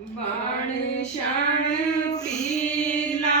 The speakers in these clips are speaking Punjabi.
ਬਾਣ ਸ਼ਾਣ ਪੀਲਾ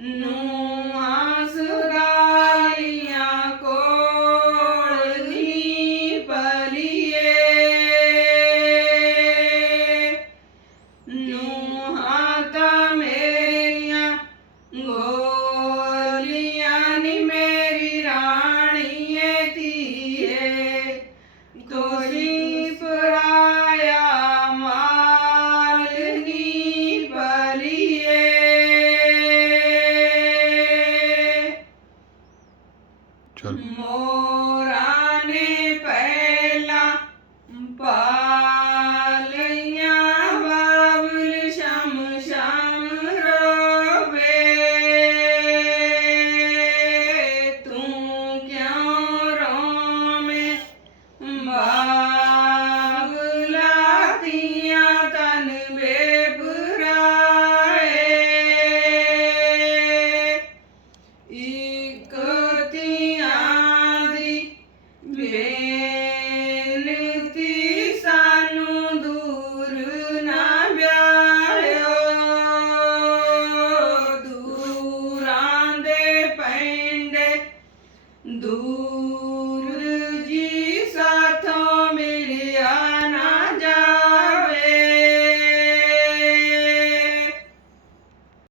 ਨੂਆ ਸੁਦਾਈਆਂ ਕੋਲ ਨੀ ਪਲੀਏ। ਨੂਆ ਤਾਂ ਮੇਰੀਆਂ ਗੋਲੀਆਂ ਨੀ ਮੇਰੀ ਰਾਣੀਏ ਧੀਏ। ਦੋਸੀ चल। मोरा ने पहला पा Ooh.